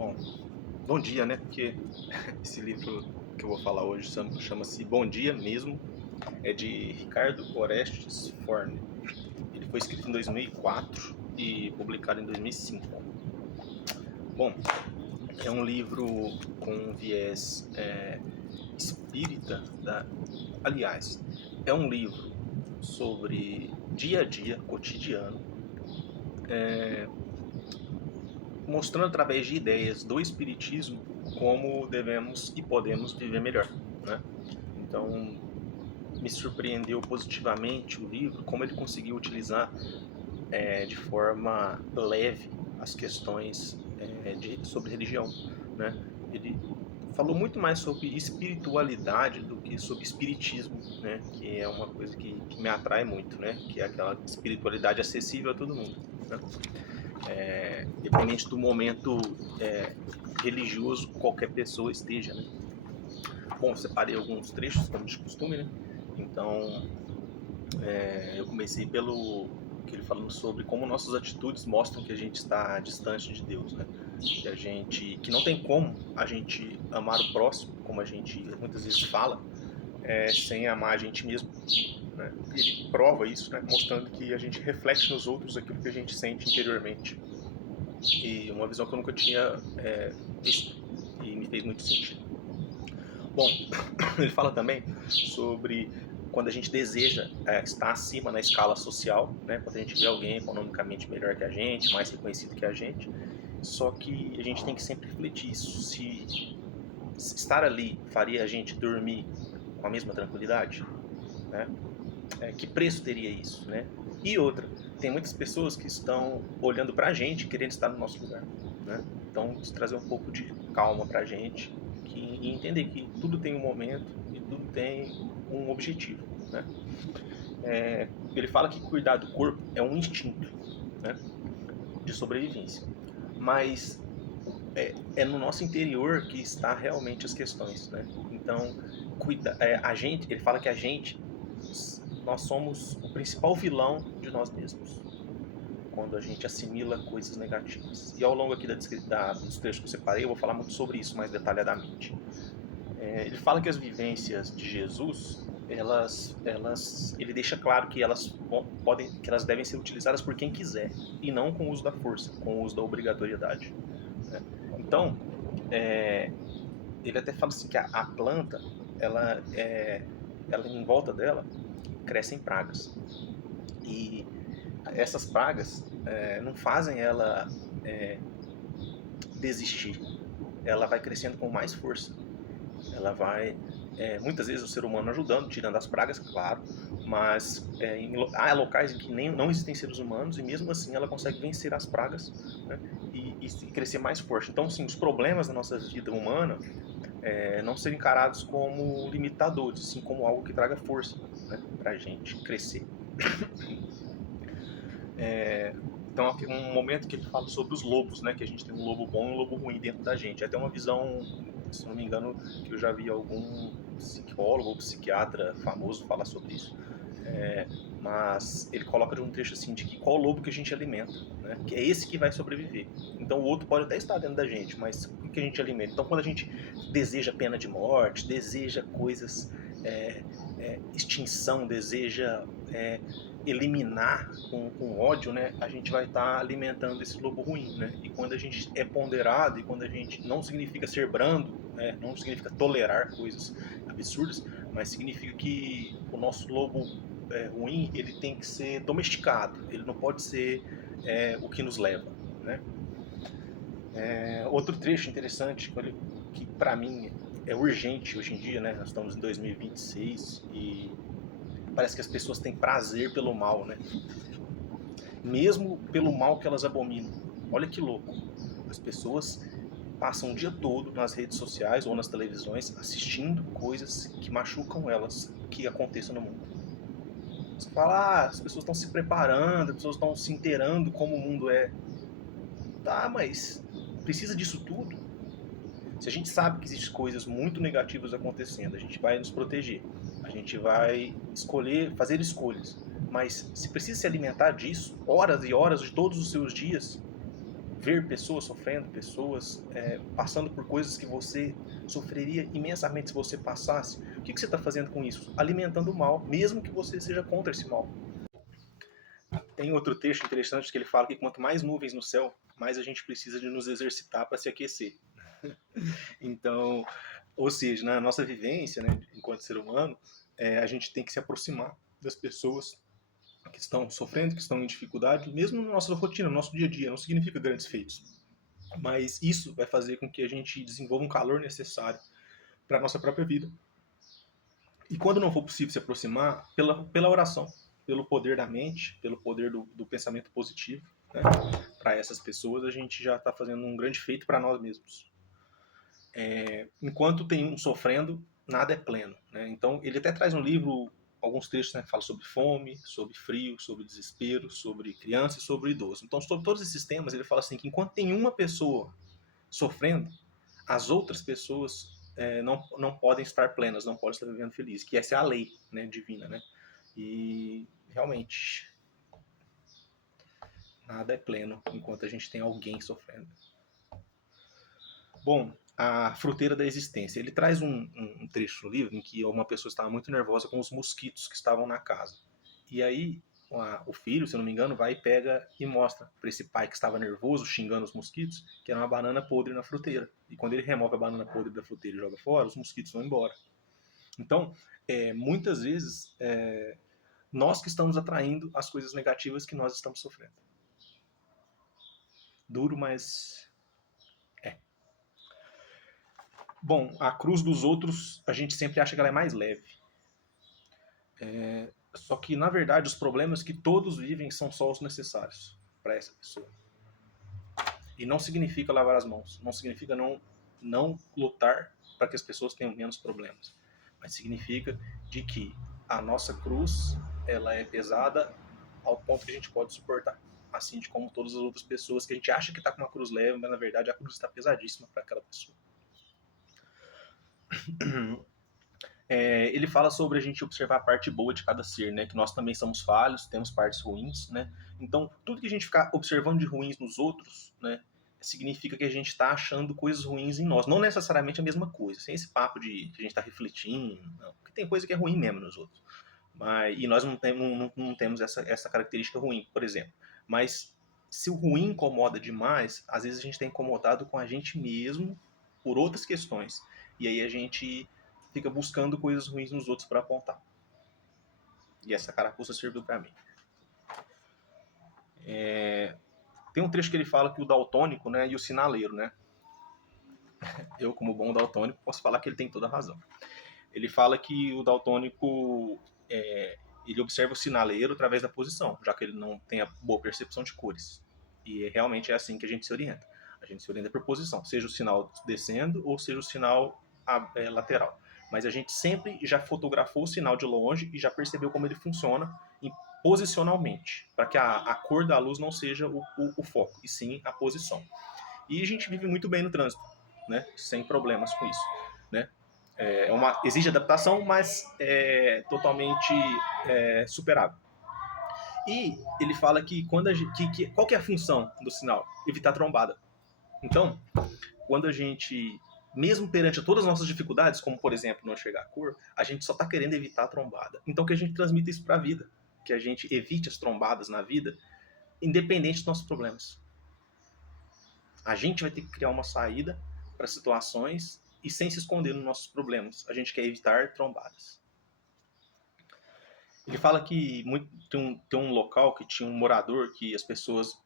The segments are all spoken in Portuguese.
Bom, bom dia, né? Porque esse livro que eu vou falar hoje chama-se Bom Dia Mesmo, é de Ricardo Orestes Forne. Ele foi escrito em 2004 e publicado em 2005. Bom, é um livro com um viés espírita, aliás, é um livro sobre dia a dia, cotidiano, mostrando através de ideias do espiritismo como devemos e podemos viver melhor, né? Então, me surpreendeu positivamente o livro, como ele conseguiu utilizar de forma leve as questões sobre religião, né? Ele falou muito mais sobre espiritualidade do que sobre espiritismo, né? Que é uma coisa que me atrai muito, né? Que é aquela espiritualidade acessível a todo mundo, né? Independente do momento religioso que qualquer pessoa esteja, né? Bom, separei alguns trechos, como de costume, né? Então, eu comecei pelo que ele falando sobre como nossas atitudes mostram que a gente está distante de Deus, né? Que não tem como a gente amar o próximo, como a gente muitas vezes fala, sem amar a gente mesmo, né? Ele prova isso, né? Mostrando que a gente reflete nos outros aquilo que a gente sente interiormente. E uma visão que eu nunca tinha visto e me fez muito sentido. Bom, ele fala também sobre quando a gente deseja estar acima na escala social, né? Quando a gente vê alguém economicamente melhor que a gente, mais reconhecido que a gente, só que a gente tem que sempre refletir isso. Se estar ali faria a gente dormir com a mesma tranquilidade, né? Que preço teria isso, né? E outra, tem muitas pessoas que estão olhando pra gente, querendo estar no nosso lugar, né? Então, isso trazer um pouco de calma pra gente e entender que tudo tem um momento e tudo tem um objetivo, né? Ele fala que cuidar do corpo é um instinto, né, de sobrevivência, mas é no nosso interior que está realmente as questões, né? Então, ele fala que nós somos o principal vilão de nós mesmos quando a gente assimila coisas negativas. E ao longo aqui dos trechos que eu separei, eu vou falar muito sobre isso mais detalhadamente. Ele fala que as vivências de Jesus, ele deixa claro que que elas devem ser utilizadas por quem quiser e não com o uso da força, com o uso da obrigatoriedade, né? Então, ele até fala assim que a planta, ela, ela em volta dela crescem pragas e essas pragas não fazem ela desistir. Ela vai crescendo com mais força. Ela vai, muitas vezes o ser humano ajudando, tirando as pragas, claro, mas há locais em que não existem seres humanos e mesmo assim ela consegue vencer as pragas, né, e crescer mais forte. Então, sim, os problemas da nossa vida humana não serem encarados como limitadores, sim como algo que traga força, né, para a gente crescer. Então, aqui um momento que ele fala sobre os lobos, né, que a gente tem um lobo bom e um lobo ruim dentro da gente. É até uma visão, se não me engano, que eu já vi algum psicólogo ou psiquiatra famoso falar sobre isso. Mas ele coloca de um trecho assim de que qual lobo que a gente alimenta, né? Que é esse que vai sobreviver. Então o outro pode até estar dentro da gente, mas o que a gente alimenta? Então quando a gente deseja pena de morte, deseja coisas, extinção, deseja eliminar com ódio, né? A gente vai estar alimentando esse lobo ruim, né? E quando a gente é ponderado e quando a gente não significa ser brando, né? Não significa tolerar coisas absurdas, mas significa que o nosso lobo ruim, ele tem que ser domesticado, ele não pode ser o que nos leva, né? Outro trecho interessante que para mim é urgente hoje em dia, né? Nós estamos em 2026 e parece que as pessoas têm prazer pelo mal, né? Mesmo pelo mal que elas abominam. Olha que louco. As pessoas passam o dia todo nas redes sociais ou nas televisões assistindo coisas que machucam elas, que aconteçam no mundo. Você fala, as pessoas estão se preparando, as pessoas estão se inteirando como o mundo é. Tá, mas precisa disso tudo? Se a gente sabe que existem coisas muito negativas acontecendo, a gente vai nos proteger. A gente vai fazer escolhas. Mas se precisa se alimentar disso, horas e horas de todos os seus dias, ver pessoas sofrendo, pessoas passando por coisas que você sofreria imensamente se você passasse, o que você está fazendo com isso? Alimentando o mal, mesmo que você seja contra esse mal. Tem outro texto interessante que ele fala que quanto mais nuvens no céu, mais a gente precisa de nos exercitar para se aquecer. Então, ou seja, na nossa vivência, né, enquanto ser humano, a gente tem que se aproximar das pessoas que estão sofrendo, que estão em dificuldade, mesmo na nossa rotina, no nosso dia a dia, não significa grandes feitos. Mas isso vai fazer com que a gente desenvolva um calor necessário para a nossa própria vida. E quando não for possível se aproximar, pela oração, pelo poder da mente, pelo poder do pensamento positivo, né, para essas pessoas, a gente já está fazendo um grande feito para nós mesmos. Enquanto tem um sofrendo, nada é pleno. Né? Então, ele até traz no livro alguns textos, né, que falam sobre fome, sobre frio, sobre desespero, sobre criança e sobre idoso. Então, sobre todos esses temas, ele fala assim que enquanto tem uma pessoa sofrendo, as outras pessoas não podem estar plenas, não podem estar vivendo felizes, que essa é a lei, né, divina. Né? E, realmente, nada é pleno enquanto a gente tem alguém sofrendo. Bom, a fruteira da existência. Ele traz um trecho no livro em que uma pessoa estava muito nervosa com os mosquitos que estavam na casa. E aí o filho, se eu não me engano, vai e pega e mostra para esse pai que estava nervoso, xingando os mosquitos, que era uma banana podre na fruteira. E quando ele remove a banana podre da fruteira e joga fora, os mosquitos vão embora. Então, muitas vezes, nós que estamos atraindo as coisas negativas que nós estamos sofrendo. Duro, mas bom, a cruz dos outros, a gente sempre acha que ela é mais leve. Só que, na verdade, os problemas que todos vivem são só os necessários para essa pessoa. E não significa lavar as mãos. Não significa não lutar para que as pessoas tenham menos problemas. Mas significa de que a nossa cruz, ela é pesada ao ponto que a gente pode suportar. Assim de como todas as outras pessoas que a gente acha que está com uma cruz leve, mas na verdade a cruz está pesadíssima para aquela pessoa. Ele fala sobre a gente observar a parte boa de cada ser, né? Que nós também somos falhos, temos partes ruins, né? Então, tudo que a gente ficar observando de ruins nos outros, né? Significa que a gente está achando coisas ruins em nós. Não necessariamente a mesma coisa. Sem esse papo de que a gente está refletindo. Não. Porque tem coisa que é ruim mesmo nos outros. E nós não temos essa característica ruim, por exemplo. Mas se o ruim incomoda demais, às vezes a gente está incomodado com a gente mesmo por outras questões. E aí a gente fica buscando coisas ruins nos outros para apontar. E essa carapuça serviu para mim. Tem um trecho que ele fala que o daltônico, né, e o sinaleiro, né? Eu, como bom daltônico, posso falar que ele tem toda a razão. Ele fala que o daltônico ele observa o sinaleiro através da posição, já que ele não tem a boa percepção de cores. E realmente é assim que a gente se orienta. A gente se orienta por posição, seja o sinal descendo ou seja o sinal lateral. Mas a gente sempre já fotografou o sinal de longe e já percebeu como ele funciona posicionalmente, para que a cor da luz não seja o foco, e sim a posição. E a gente vive muito bem no trânsito, né? Sem problemas com isso, né? Exige adaptação, mas é totalmente superável. E ele fala que qual que é a função do sinal? Evitar trombada. Então, quando a gente, mesmo perante todas as nossas dificuldades, como por exemplo não enxergar a cor, a gente só está querendo evitar a trombada. Então que a gente transmita isso para a vida, que a gente evite as trombadas na vida, independente dos nossos problemas. A gente vai ter que criar uma saída para situações e sem se esconder nos nossos problemas. A gente quer evitar trombadas. Ele fala que tem um local que tinha um morador que as pessoas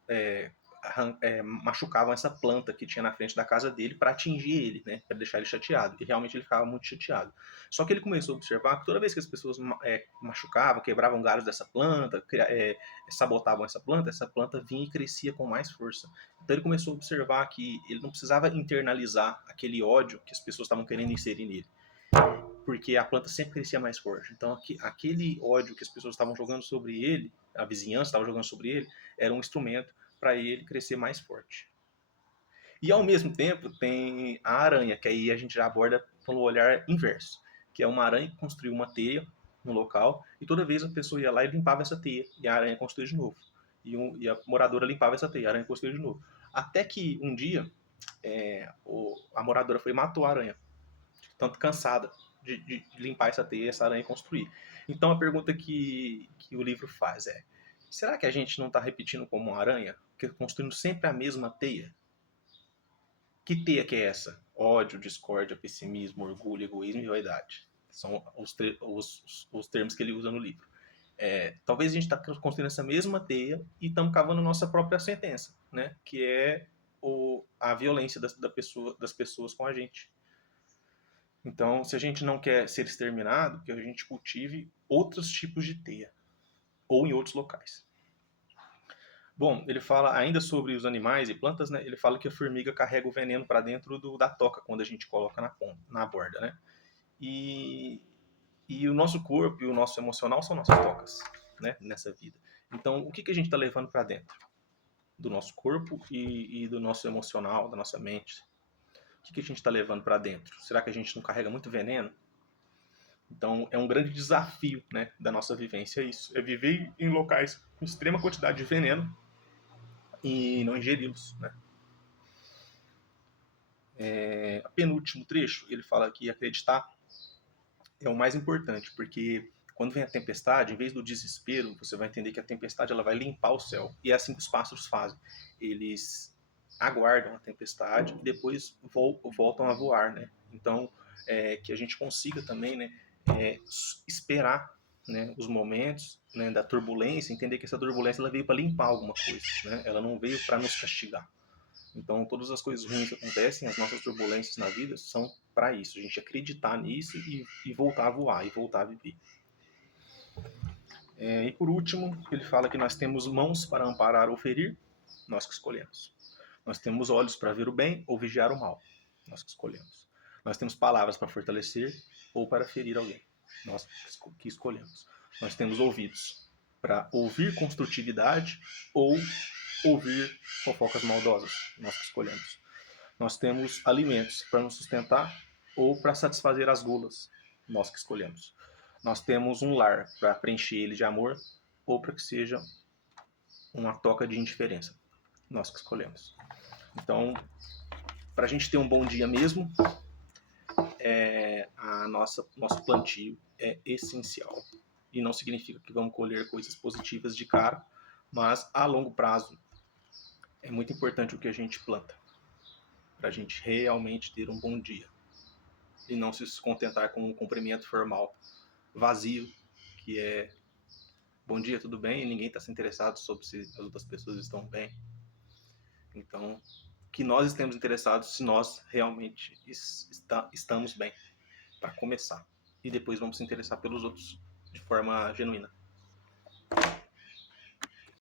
machucavam essa planta que tinha na frente da casa dele para atingir ele, né, para deixar ele chateado. E realmente ele ficava muito chateado. Só que ele começou a observar que toda vez que as pessoas machucavam, quebravam galhos dessa planta, sabotavam essa planta vinha e crescia com mais força. Então ele começou a observar que ele não precisava internalizar aquele ódio que as pessoas estavam querendo inserir nele, porque a planta sempre crescia mais forte. Então aquele ódio que as pessoas estavam jogando sobre ele, a vizinhança estava jogando sobre ele, era um instrumento para ele crescer mais forte. E ao mesmo tempo tem a aranha, que aí a gente já aborda pelo olhar inverso, que é uma aranha que construiu uma teia no local e toda vez a pessoa ia lá e limpava essa teia e a aranha construía de novo. E a moradora limpava essa teia, a aranha construía de novo. Até que um dia a moradora foi e matou a aranha, tanto cansada de limpar essa teia, essa aranha construir. Então a pergunta que o livro faz é: será que a gente não está repetindo como uma aranha, construindo sempre a mesma teia? Que teia que é essa? Ódio, discórdia, pessimismo, orgulho, egoísmo e vaidade. São os termos que ele usa no livro. Talvez a gente está construindo essa mesma teia e estamos cavando nossa própria sentença, né? Que é a violência das pessoas com a gente. Então, se a gente não quer ser exterminado, que a gente cultive outros tipos de teia, ou em outros locais. Bom, ele fala ainda sobre os animais e plantas, né? Ele fala que a formiga carrega o veneno para dentro da toca quando a gente coloca na borda, né? E o nosso corpo e o nosso emocional são nossas tocas, né? Nessa vida. Então, o que a gente está levando para dentro do nosso corpo e do nosso emocional, da nossa mente? O que a gente está levando para dentro? Será que a gente não carrega muito veneno? Então, é um grande desafio, né, da nossa vivência isso. É viver em locais com extrema quantidade de veneno e não ingeri-los, né? Penúltimo trecho, ele fala que acreditar é o mais importante, porque quando vem a tempestade, em vez do desespero, você vai entender que a tempestade ela vai limpar o céu. E é assim que os pássaros fazem. Eles aguardam a tempestade e depois voltam a voar, né? Então, que a gente consiga também, né, esperar, né, os momentos, né, da turbulência, entender que essa turbulência ela veio para limpar alguma coisa, né? Ela não veio para nos castigar. Então, todas as coisas ruins que acontecem, as nossas turbulências na vida, são para isso. A gente acreditar nisso e voltar a voar, e voltar a viver. E por último, ele fala que nós temos mãos para amparar ou ferir, nós que escolhemos. Nós temos olhos para ver o bem ou vigiar o mal, nós que escolhemos. Nós temos palavras para fortalecer ou para ferir alguém, nós que escolhemos. Nós temos ouvidos para ouvir construtividade ou ouvir fofocas maldosas, nós que escolhemos. Nós temos alimentos para nos sustentar ou para satisfazer as gulas, nós que escolhemos. Nós temos um lar para preencher ele de amor ou para que seja uma toca de indiferença, nós que escolhemos. Então, para a gente ter um bom dia mesmo, nosso plantio é essencial. E não significa que vamos colher coisas positivas de cara, mas a longo prazo é muito importante o que a gente planta, para a gente realmente ter um bom dia. E não se contentar com um cumprimento formal vazio, que é bom dia, tudo bem? E ninguém está se interessado sobre se as outras pessoas estão bem. Então, que nós estemos interessados se nós realmente estamos bem, para começar. E depois vamos se interessar pelos outros de forma genuína.